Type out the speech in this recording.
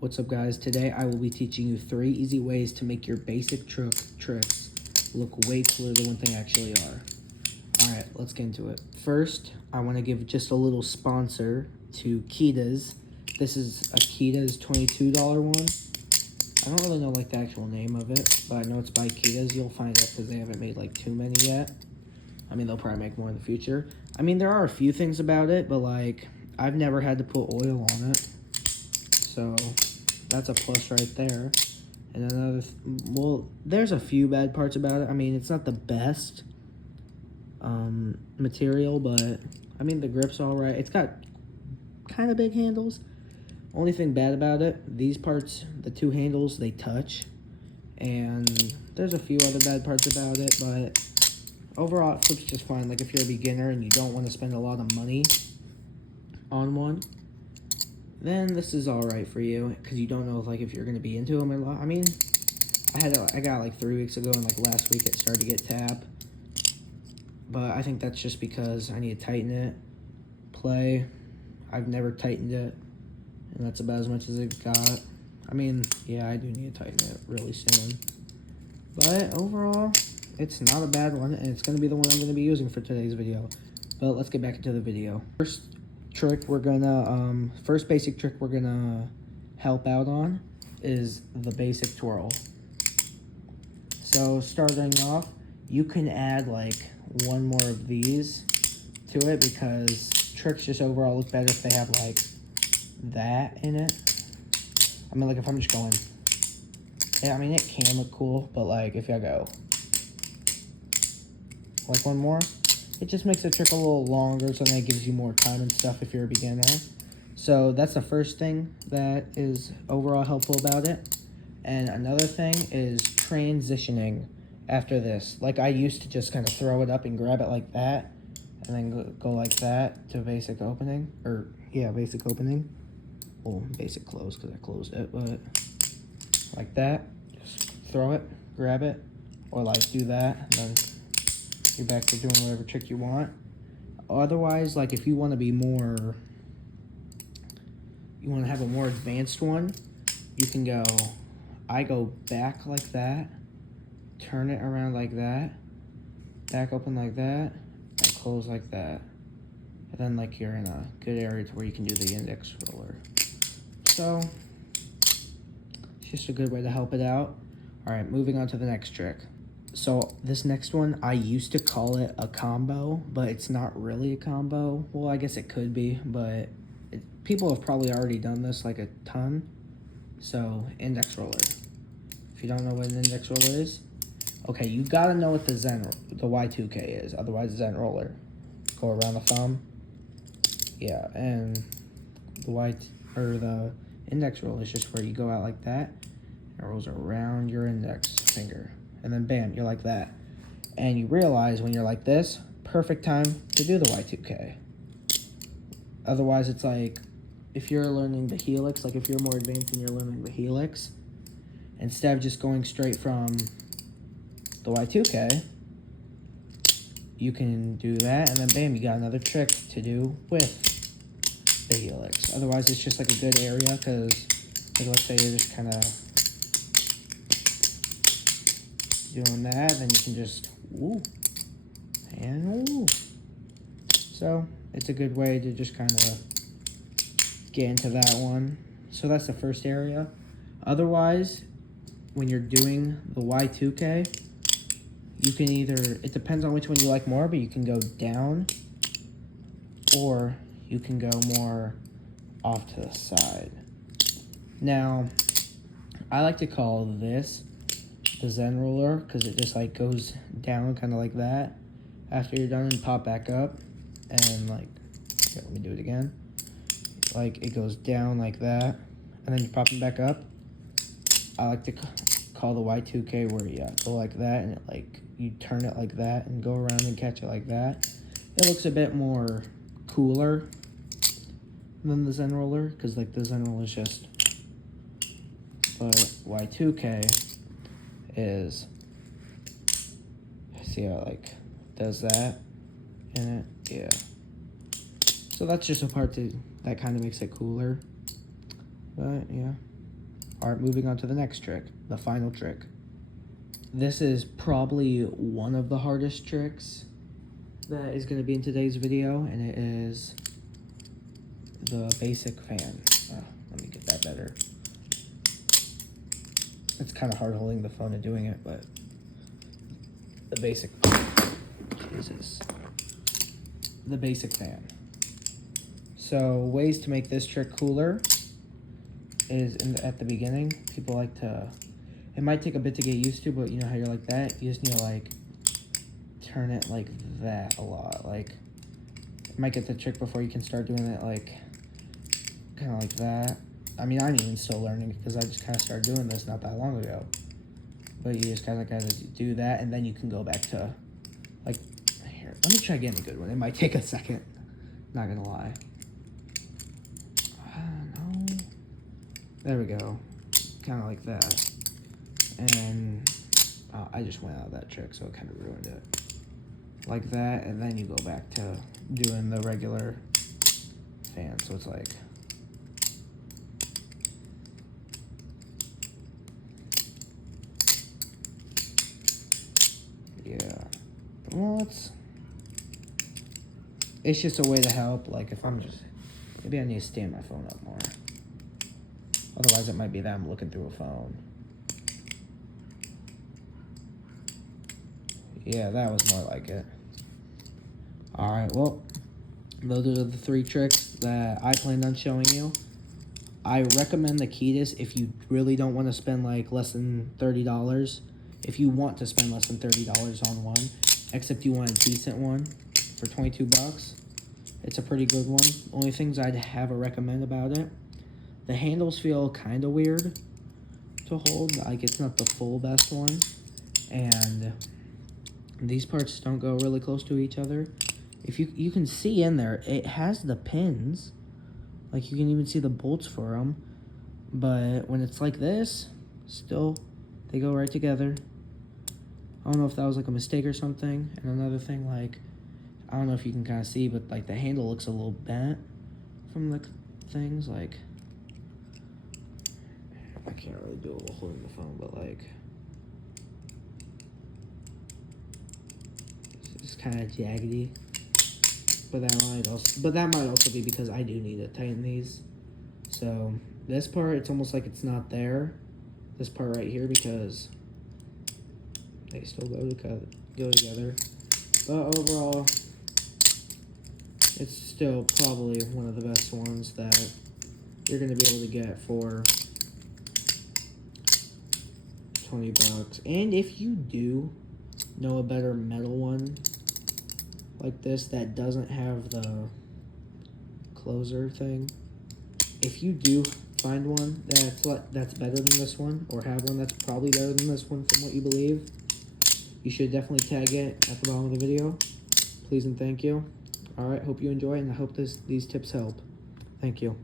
What's up guys, today I will be teaching you 3 easy ways to make your basic tricks look way cooler than what they actually are. Alright, let's get into it. First, I want to give just a little sponsor to Kita's. This is a Kita's $22 one. I don't really know like the actual name of it, but I know it's by Kita's. You'll find out because they haven't made like too many yet. I mean, they'll probably make more in the future. I mean, there are a few things about it, but like, I've never had to put oil on it. So that's a plus right there. And another, well, there's a few bad parts about it. I mean, it's not the best material, but I mean, the grip's all right. It's got kind of big handles. Only thing bad about it, these parts, the 2 handles, they touch. And there's a few other bad parts about it, but overall, it flips just fine. Like if you're a beginner and you don't want to spend a lot of money on one, then this is all right for you, because you don't know like if you're going to be into them a lot. I mean, I got like 3 weeks ago, and like last week it started to get tap, but I think that's just because I need to tighten it. Play, I've never tightened it, and that's about as much as it got. I mean, yeah, I do need to tighten it really soon, but overall, it's not a bad one, and it's going to be the one I'm going to be using for today's video. But let's get back into the video. First basic trick we're gonna help out on is the basic twirl. So starting off, you can add like 1 more of these to it, because tricks just overall look better if they have like that in it. I mean, like if I'm just going, yeah, I mean it can look cool, but like if I go like 1 more, it just makes the trick a little longer, so then it gives you more time and stuff if you're a beginner. So that's the first thing that is overall helpful about it. And another thing is transitioning after this. Like I used to just kind of throw it up and grab it like that, and then go like that to basic opening. Or, yeah, basic opening. Well, basic close because I closed it, but like that. Just throw it, grab it, or like do that, and then you're back to doing whatever trick you want. Otherwise, like if you want to be more, you want to have a more advanced one, you can go, I go back like that, turn it around like that, back open like that, and close like that. And then like you're in a good area to where you can do the index roller. So, it's just a good way to help it out. Alright, moving on to the next trick. So this next one, I used to call it a combo, but it's not really a combo. Well, I guess it could be, but people have probably already done this like a ton. So, index roller. If you don't know what an index roller is, okay, you gotta know what the Y2K is, otherwise Zen roller. Go around the thumb. Yeah, and the index roller is just where you go out like that, and it rolls around your index finger. And then bam, you're like that. And you realize when you're like this, perfect time to do the Y2K. Otherwise, it's like, if you're learning the helix, like if you're more advanced and you're learning the helix, instead of just going straight from the Y2K, you can do that, and then bam, you got another trick to do with the helix. Otherwise, it's just like a good area, because like, let's say you're just kind of doing that, then you can just woo and woo. So it's a good way to just kind of get into that one. So that's the first area. Otherwise, when you're doing the Y2K, you can either, it depends on which one you like more, but you can go down, or you can go more off to the side. Now, I like to call this the Zen roller, because it just like goes down kind of like that after you're done, and pop back up, and like, here, let me do it again. Like it goes down like that, and then you pop it back up. I like to call the Y2K where you go like that, and it like, you turn it like that and go around and catch it like that. It looks a bit more cooler than the Zen roller, because like the Zen roller is just, but Y2K is, see how it like does that in it, yeah. So that's just a part that kind of makes it cooler. But yeah. Alright, moving on to the next trick, the final trick. This is probably one of the hardest tricks that is going to be in today's video, and it is the basic fan. Let me get that better. It's kind of hard holding the phone and doing it, but the basic, Jesus, the basic fan. So ways to make this trick cooler is at the beginning, people like to, it might take a bit to get used to, but you know how you're like that? You just need to like turn it like that a lot. Like, you might get the trick before you can start doing it like, kind of like that. I mean, I'm even still learning because I just kind of started doing this not that long ago. But you just kind of do that, and then you can go back to, like, here. Let me try getting a good one. It might take a second. Not gonna lie. No. There we go. Kind of like that. And I just went out of that trick, so it kind of ruined it. Like that, and then you go back to doing the regular fan. So it's like, yeah. Well, it's just a way to help. Like, if I'm just, maybe I need to stand my phone up more. Otherwise, it might be that I'm looking through a phone. Yeah, that was more like it. Alright, well, those are the 3 tricks that I planned on showing you. I recommend the Ketis if you really don't want to spend like less than $30. If you want to spend less than $30 on one, except you want a decent one for 22 bucks, it's a pretty good one. Only things I'd have a recommend about it, the handles feel kind of weird to hold. Like, it's not the full best one, and these parts don't go really close to each other. If you can see in there, it has the pins. Like, you can even see the bolts for them. But when it's like this, still, they go right together. I don't know if that was like a mistake or something. And another thing, like, I don't know if you can kind of see, but like the handle looks a little bent from the things. Like, I can't really do it while holding the phone, but like, it's kind of jaggedy. But that might also be because I do need to tighten these. So this part, it's almost like it's not there. This part right here, because they still go together. But overall, it's still probably one of the best ones that you're going to be able to get for 20 bucks. And if you do know a better metal one like this that doesn't have the closer thing, if you do find one that's better than this one, or have one that's probably better than this one from what you believe, you should definitely tag it at the bottom of the video. Please and thank you. Alright, hope you enjoy, and I hope these tips help. Thank you.